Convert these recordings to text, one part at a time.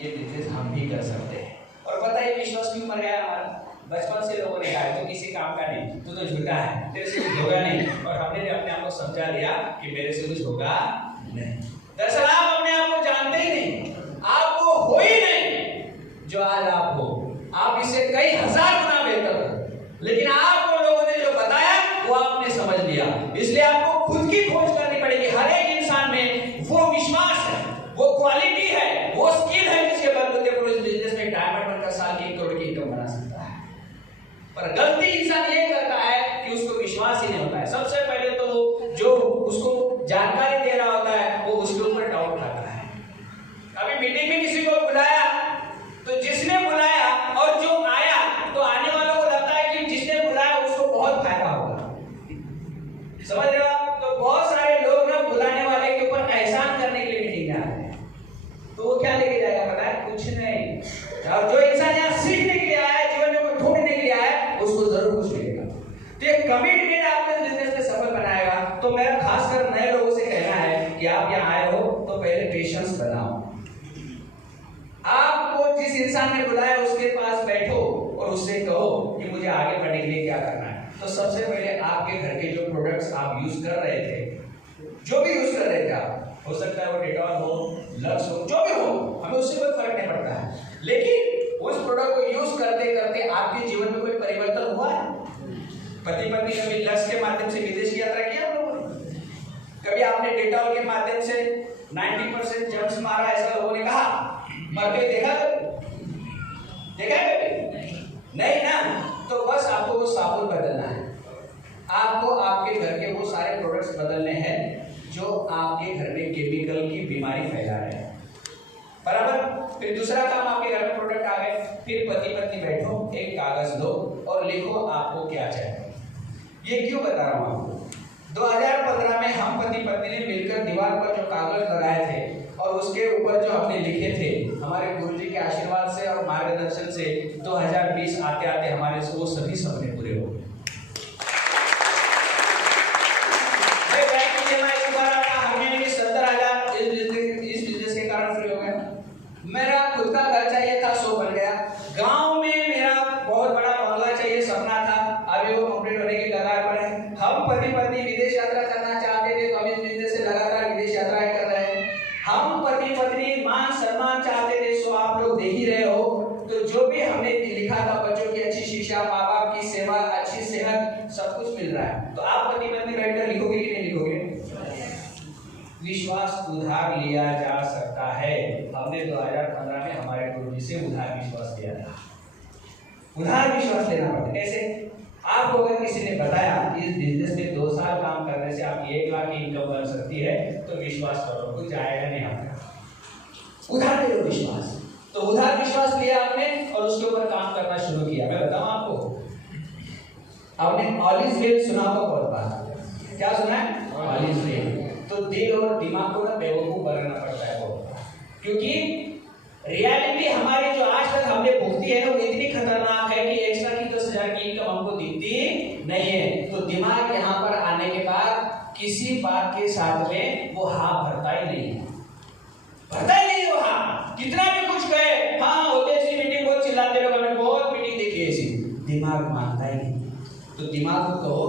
ये बिजनेस हम भी कर सकते हैं। और पता है विश्वास क्यों मर गया हमारा? बचपन से लोगों ने कहा तू किसी काम का नहीं, तू तो झूठा है, तेरे से कुछ होगा नहीं। और हमने भी अपने आप को समझा लिया कि मेरे से कुछ होगा नहीं। दरअसल आप अपने आप को जानते ही नहीं, आप वो हो ही नहीं जो आज आप हो। आप इससे कई हजार गुना बेहतर हो, लेकिन आपको लोगों ने जो बताया वो आपने समझ लिया। इसलिए आपको खुद की खोज करनी पड़ेगी। हर एक इंसान में वो विश्वास है, वो क्वालिटी है, वो स्किल है जिसके बलबूते पर इस बिजनेस में डायमंड बनकर साल की 1 करोड़ की इनकम बना सकता है। पर गलती इंसान ये करता है कि उसको विश्वास ही नहीं होता है। सबसे पहले तो जो उसको जानकारी दे रहा होता है वो उसके ऊपर डाउट खाता है। अभी मीटिंग में किसी को बुलाया तो जिसने बुलाया और जो आया तो आने वालों को लगता है कि जिसने बुलाया उसको बहुत फायदा होगा। समझ रहे हो आप? तो बहुत सारे लोग ना बुलाने वाले के ऊपर एहसान करने के लिए मीटिंग में आते हैं, तो वो क्या लेके जाएगा पता है? कुछ नहीं। और जो इंसान यहाँ सीखने के लिए आया है, जीवन में कुछ ढूंढने के लिए आया है, उसको जरूर कुछ मिलेगा। तो ये कमिटमेंट आपके बिजनेस में सफल बनाएगा। तो मेरा खासकर नए लोगों से कहना है कि आप यहाँ आए हो तो पहले पेशेंस बनाओ। आपको जिस इंसान ने बुलाया उसके पास बैठो और उससे कहो कि मुझे आगे बढ़ने के लिए क्या करना है। तो सबसे पहले आपके घर के जो प्रोडक्ट्स आप यूज कर रहे थे, जो भी यूज कर रहे थे आप, हो सकता है वो डेटॉल हो, लक्स हो, जो भी हो, हमें उससे कोई फर्क नहीं पड़ता है। लेकिन उस प्रोडक्ट को यूज करते करते आपके जीवन में कोई परिवर्तन हुआ है? पति पत्नी कभी लक्स के माध्यम से विदेश की यात्रा किया लोगों ने? कभी आपने डेटॉल के माध्यम से 90% जर्म्स मारा ऐसा लोगों ने कहा? मरते देखा नहीं ना। तो बस आपको वो साबुन बदलना है, आपको आपके घर के वो सारे प्रोडक्ट्स बदलने हैं जो आपके घर में केमिकल की बीमारी फैला रहे हैं। बराबर? फिर दूसरा काम, आपके घर में प्रोडक्ट आ गए, फिर पति पत्नी बैठो, एक कागज लो और लिखो आपको क्या चाहिए। ये क्यों बता रहा हूं आपको? 2015 में हम पति पत्नी ने मिलकर दीवार पर जो कागज लगाए थे और उसके ऊपर जो हमने लिखे थे, हमारे गुरुजी के आशीर्वाद से और मार्गदर्शन से 2020 आते आते हमारे वो सभी सपने पूरे हो गए। मेरा खुद का घर चाहिए था, सो बन गया। गांव में मेरा बहुत बड़ा बंगला चाहिए, सपना था, अभी वो कंप्लीट होने की कगार पर है। हम पति पत्नी विदेश यात्रा करना चाहते थे, तो हम इस बिजनेस से लगातार विदेश यात्राएं कर रहे हैं। हम पति पत्नी मान सम्मान चाहते थे, सो आप लोग देख ही रहे हो। तो जो भी हमने लिखा था, बच्चों की अच्छी शिक्षा, माँ बाप की सेवा, अच्छी सेहत, सब कुछ मिल रहा है। तो आप पति पत्नी बैठकर लिखोगे कि नहीं लिखोगे? विश्वास उधार लिया जा सकता है। हमने 2015 में हमारे गुरुजी से उधार विश्वास लिया था। उधार विश्वास लेना पड़ता है। कैसे? आपको अगर किसी ने बताया इस बिजनेस में 2 साल काम करने से आपकी 1 लाख की इनकम बन सकती है, तो विश्वास करो, कुछ जाएगा नहीं आपका। उधार ले लो विश्वास। तो उधार विश्वास लिया आपने और उसके ऊपर काम करना शुरू किया। मैं बताऊं आपको, आपने ऑल इज वेल सुना होगा बहुत बार। क्या सुना है? All is well. तो दिल और दिमाग को ना बेवकूफ बनाना पड़ता है बहुत, क्योंकि रियलिटी हमारी जो आज तक हमने भुगती है ना, वो इतनी खतरनाक है कि एक्स्ट्रा की 10,000 की इनकम हमको दिखती नहीं है। तो दिमाग यहाँ पर आने के बाद किसी बात के साथ में वो हाँ भरता ही नहीं है, वो हाँ। कितना भी कुछ कहे, हाँ होते ऐसी मीटिंग बहुत चिल्लाते लोग, हमने बहुत मीटिंग देखी ऐसी, दिमाग मानता ही नहीं। तो दिमाग को कहो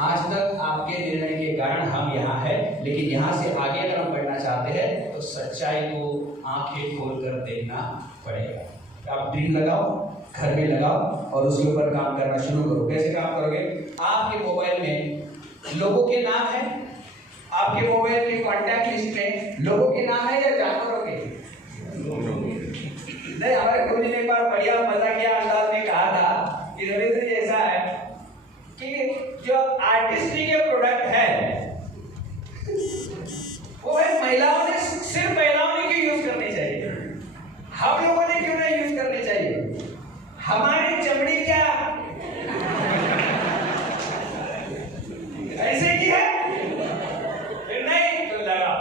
आज तक आपके निर्णय के कारण हम यहाँ हैं, लेकिन यहाँ से आगे अगर हम बढ़ना चाहते हैं तो सच्चाई को आंखें खोलकर देखना पड़ेगा। आप ड्रीम लगाओ, घर में लगाओ और उसके ऊपर काम करना शुरू करो। कैसे काम करोगे? आपके मोबाइल में लोगों के नाम है, आपके मोबाइल में कॉन्टैक्ट लिस्ट में लोगों के नाम है या जानवरों के? नहीं, हमारे गुरु जी ने एक बार बढ़िया मजाकिया अंदाज में कहा था कि रविंद्र जी ऐसा है कि जो आर्टिस्ट्री के प्रोडक्ट है वो है महिलाओं ने, सिर्फ महिलाओं ने क्यों यूज करनी चाहिए? हम लोगों ने क्यों नहीं यूज करनी चाहिए? हमारी चमड़ी क्या ऐसे की है? नहीं तो लगाओ,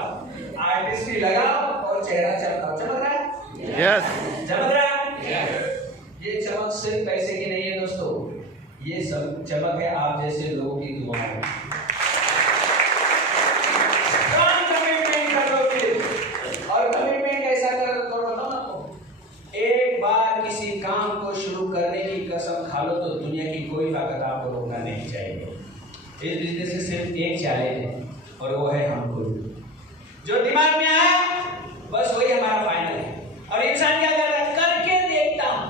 आर्टिस्ट्री लगाओ और चेहरा चमकाओ। चमक रहा है? यस। चमक रहा है? ये चमक सिर्फ पैसे की नहीं है दोस्तों, ये सब चमक है आप जैसे लोगों की दुआओं। कमिटमेंट कर लो फिर। और कमिटमेंट कैसा कर, तो बताओ ना आपको। इस बिजनेस से सिर्फ एक चैलेंज है और वो है हम खुद। जो दिमाग में आया बस वही हमारा फाइनल है। और इंसान क्या कर रहा है? करके देखता हूं,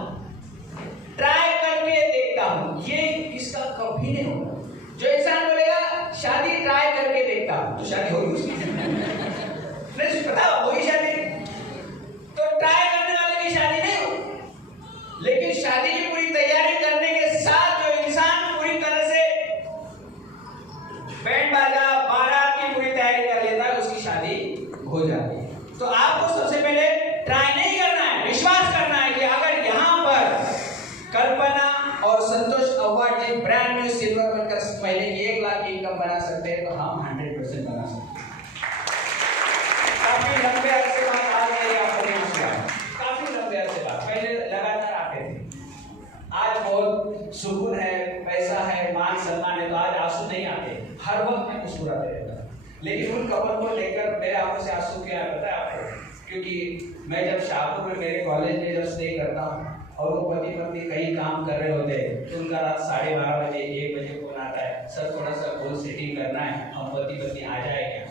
ट्राई करके देखता हूं। ये किसका कभी नहीं होगा। जो इंसान बोलेगा शादी ट्राई करके देखता हूं, तो शादी होगी उसकी नहीं पता होगी शादी। तो ट्राई करने वाले की शादी नहीं हो, लेकिन शादी की पूरी तैयारी करने के साथ जो इंसान पूरी तरह से बैंड बाजा बारात की पूरी तैयारी कर लेता है, उसकी शादी हो जाती है। तो आपको सबसे पहले ट्राई नहीं करना है, विश्वास करना है कि अगर यहाँ पर कल्पना और संतोष अवार्ड एक ब्रांड न्यू सिल्वर बनकर महीने की 1 लाख की इनकम बना सकते हैं, तो हम 100% बना सकते हैं। काफी लंबे अरसे बाद आ गए आपको नहीं सुना, काफी लंबे अरसे बाद, पहले लगातार आते थे। आज बहुत सुकून है, पैसा है, मान सम्मान है, तो आज आंसू नहीं आते, हर वक्त मैं मुस्कुराते रहता। लेकिन उन कपल को लेकर मेरे आंखों से आंसू क्या पता है आपको? क्योंकि मैं जब शाहपुर में मेरे कॉलेज में जब स्टे करता हूँ और वो पति पत्नी कहीं काम कर रहे होते हैं, तो उनका रात 12:30 बजे 1 बजे फोन आता है, सर थोड़ा सा कॉल सेटिंग करना है, हम पति पत्नी आ जाए क्या?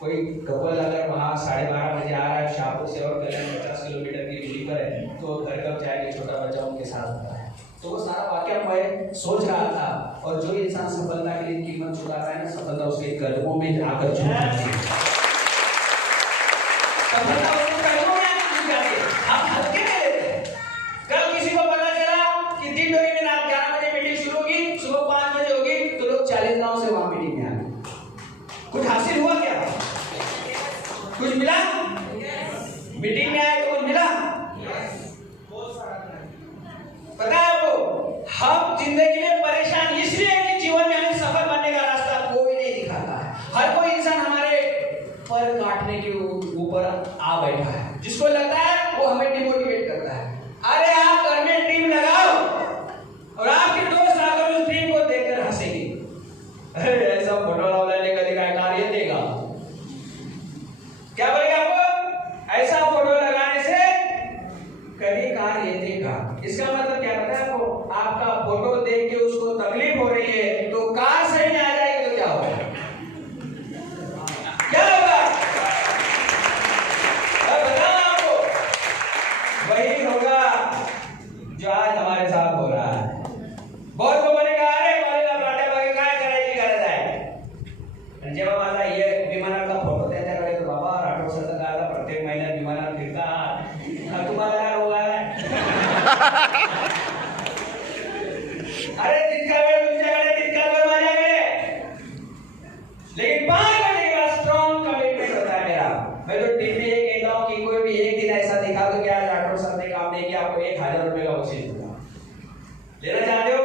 कोई कपल अगर वहाँ 12:30 बजे आ रहा है शाहपुर से और करीब 50 किलोमीटर की दूरी पर है, तो घर कब जाएंगे? छोटा बच्चा उनके साथ होता है। तो वो सारा वाक्य मैं सोच रहा था। और जो इंसान सफलता के लिए कीमत चुकाता है ना, सफलता उसके कदमों में आकर झुकती है। सफलता उसके कदमों में आकर झुक जाती है, हम हल्के में लेते हैं। कल किसी को पता चला कि दिन डोरी में रात 11 बजे मीटिंग शुरू होगी, सुबह 5 बजे होगी, तो लोग 40 गांव से वहां मीटिंग में आ गए। कुछ हासिल हुआ क्या? कुछ मिला? मीटिंग में आए तो कुछ मिला? पता है आपको, हम जिंदगी में परेशान इसलिए हैं कि जीवन में हमें सफल बनने का रास्ता कोई नहीं दिखाता है। हर कोई इंसान हमारे पर काटने के ऊपर आ बैठा है, जिसको लगता है वो हमें डिमोटिवेट करता है। अरे आप घर में टीम लगाओ और आपके दोस्त आकर उस टीम को देखकर हंसेंगे, अरे ऐसा फोटो वाले का दिखाया कार ये देगा, क्या बोलेगा आपको? ऐसा फोटो लगाने से कभी कार ये देगा। इसका मतलब क्या पता है आपको? आपका फोटो देख के उसको तकलीफ हो रही है, तो कार सही में आ जाएगी तो क्या होगा? क्या होगा? बताओ आपको, वही होगा जो आज हमारे साथ हो रहा है। बहुत को बनेगा, अरे कॉलेजला प्राध्यापक काय करायची गरज आहे? जेव्हा माझा ये विमानाचा फोटो त्यांच्याकडे तो बाबा राठोड सर का प्रत्येक महिन्यात विमानात फिरतात, तुम्हाला काय रोग आलाय? अरे जितका वेळ तुमच्याकडे तितका वेळ माझ्याकडे, लेकिन 5 बजे का स्ट्रॉन्ग कमिटमेंट होता है मेरा। मैं तो टीम में ये कहता हूँ कि कोई भी एक दिन ऐसा दिखा दो कि आज राठौर सर ने काम नहीं किया, आपको 1000 रुपए का बख्शीश दूंगा। लेना चाहते हो?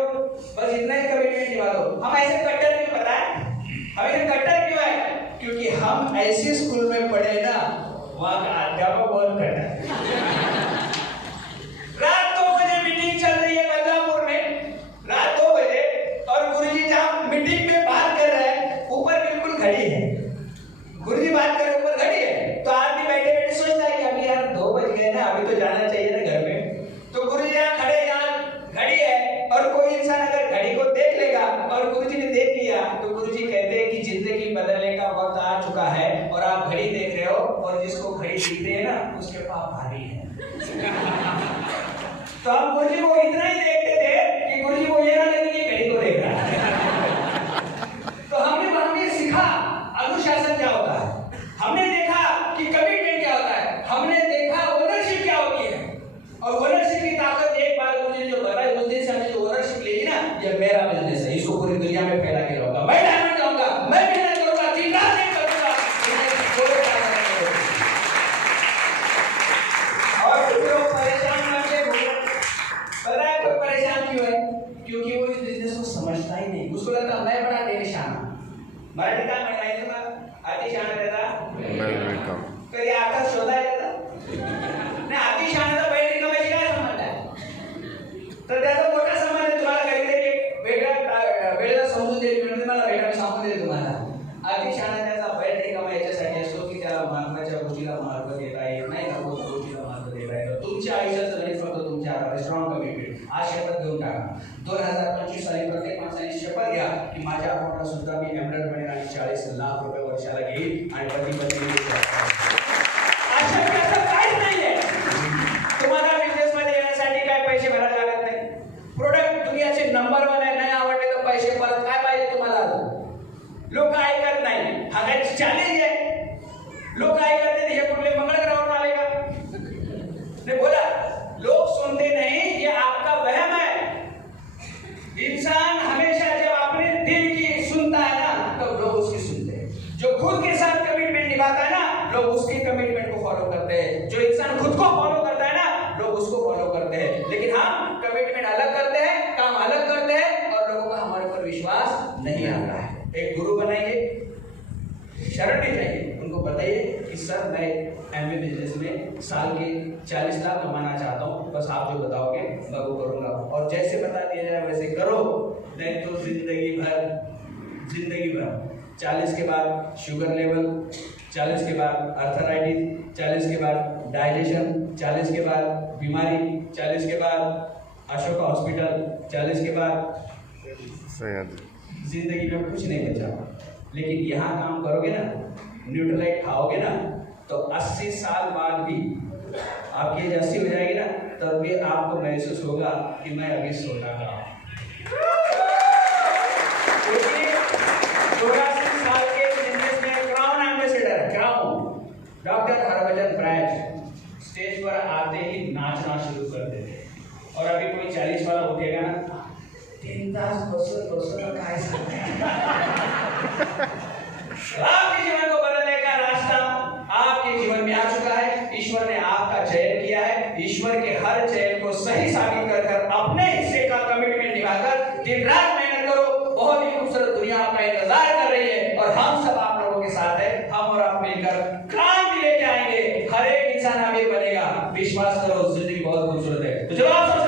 बस इतना ही कमिटमेंट निभा दो। हम ऐसे कट्टर क्यों? पता है हम ऐसे कट्टर क्यों है? क्योंकि हम ऐसे स्कूल में पढ़े ना, वहाँ का अध्यापक बहुत कट्टर है। रात 2 बजे मीटिंग चल रही है बदलापुर में, रात 2 बजे, और गुरुजी जहाँ मीटिंग में बात कर रहे हैं, ऊपर बिल्कुल घड़ी है। गुरुजी बात कर रहे ऊपर घड़ी है, तो आदमी बैठे बैठे सोचता है कि अभी यार 2 बज गए ना, अभी तो जाना चाहिए ना घर में। तो गुरुजी यहाँ खड़े, यहाँ घड़ी है, और कोई इंसान अगर घड़ी को देख लेगा और गुरुजी ने देख लिया, तो गुरुजी कहते हैं कि जिंदगी बदलने का वक्त आ चुका है और आप घड़ी देख रहे हो, और जिसको घड़ी दिखते है ना उसके पाप भारी है। तो हम गुरुजी को इतना ही देखते थे कि गुरुजी को ये ना लगे कि घड़ी को देख रहा है। तो हमने सीखा अनुशासन क्या होता है, हमने देखा कि कमिटमेंट क्या होता है, हमने देखा ओनरशिप क्या होती है। और ओनरशिप की ताकत एक बार मुझे जो बताई, उस दिन से हमने जो ओनरशिप ली ना, ये मेरा बिजनेस है, इसको पूरी दुनिया में फैला के रहूंगा, मैं डायमंड जाऊंगा, मैं मेहनत करूंगा, दिन रात नहीं करूंगा। और फिर वो परेशान होंगे, पता है कोई परेशान क्यों है? क्योंकि वो इस बिजनेस को समझता ही नहीं, उसको लगता मैं बड़ा निशाना। मराठी काय म्हणायचं ना, अतिशहाणा त्याचा कधी अर्थ शोधायला नाही, अतिशहाणाचा बैल रिकाम्याशी काय संबंध आहे? तर त्याचा मोठा संबंध आहे। तुम्हाला काहीतरी एक वेगळा समजून देईल, म्हणजे मला वेगळा सांगून देईल तुम्हाला। अतिशहाणा त्याचा बैल रिकामा याच्यासाठी असतो की त्याला महत्त्वाच्या गोष्टीला महत्त्व देता येत नाही, नको गोष्टीला महत्त्व देता येतं। तुमच्या आयुष्याचं नाही, फक्त तुमच्या जा रहा है, स्ट्रॉंग कमिटमेंट. आज शपथ घेऊन टाका. 2025 साली प्रत्येक माणसाने शपथ घ्या की माझ्या अकाउंटला सुद्धा मी एम्प्लॉयर बनेन आणि 40 लाख रुपये वर्षाला घेईन आणि पती पत्नी अशक्य असं काहीच नाहीये. तुम्हाला बिझनेस मध्ये येण्यासाठी काय पैसे भरायला लागत नाही. प्रोडक्ट दुनियाचे नंबर 1 आहे, नाही आवडले तर पैसे परत. काय पाहिजे तुम्हाला? लोक ऐकत नाही. हा काय चॅलेंज आहे. लोक ऐकत नाही. हे कुठले मंगळ ग्रहावर आले का? नहीं बोला. लोग सुनते नहीं, ये आपका वहम है. इंसान हमेशा जब अपने दिल की सुनता है ना तो लोग उसकी सुनते हैं. जो खुद के साथ कमिटमेंट निभाता है ना लोग उसके कमिटमेंट को फॉलो करते हैं. जो इंसान खुद को फॉलो करता है ना लोग उसको फॉलो करते हैं. लेकिन हम कमिटमेंट अलग करते हैं, काम अलग करते हैं और लोगों का हमारे ऊपर विश्वास नहीं आता है. एक गुरु बनाइए, शरण में जाइए, उनको बताइए कि सर मैं एमबी बिजनेस में साल के 40 लाख कमाना चाहता हूँ, बस आप जो बताओगे मैं वो करूँगा. और जैसे बता दिया जाए वैसे करो, नहीं तो जिंदगी भर 40 के बाद शुगर लेवल, 40 के बाद अर्थराइटिस, 40 के बाद डाइजेशन, 40 के बाद बीमारी, 40 के बाद अशोका हॉस्पिटल, 40 के बाद जिंदगी में कुछ नहीं बचा. लेकिन यहाँ काम करोगे ना, न्यूट्रलाइट खाओगे ना, तो 80 साल बाद भी आपकी एज 80 हो जाएगी ना, तब भी आपको महसूस होगा कि मैं अभी सोता था. 84 साल के बिजनेस में crown ambassador, crown doctor Harbhajan bras stage पर आते ही नाचना शुरू कर देते. और अभी कोई 40 वाला उठेगा ना, 3 तास बसून काय सांगते. आपके जीवन को बदलने का रास्ता आपके जीवन में आ चुका है. ईश्वर ने आपका चयन किया है. ईश्वर के हर चयन को सही साबित कर अपने हिस्से का कमिटमेंट निभाकर दिन रात मेहनत करो. बहुत ही खूबसूरत दुनिया आपका इंतजार कर रही है और हम सब आप लोगों के साथ है. हम और आप मिलकर क्रांति लेके आएंगे. हर एक इंसान अमीर बनेगा. विश्वास करो, जिंदगी बहुत खूबसूरत है. तो जब आप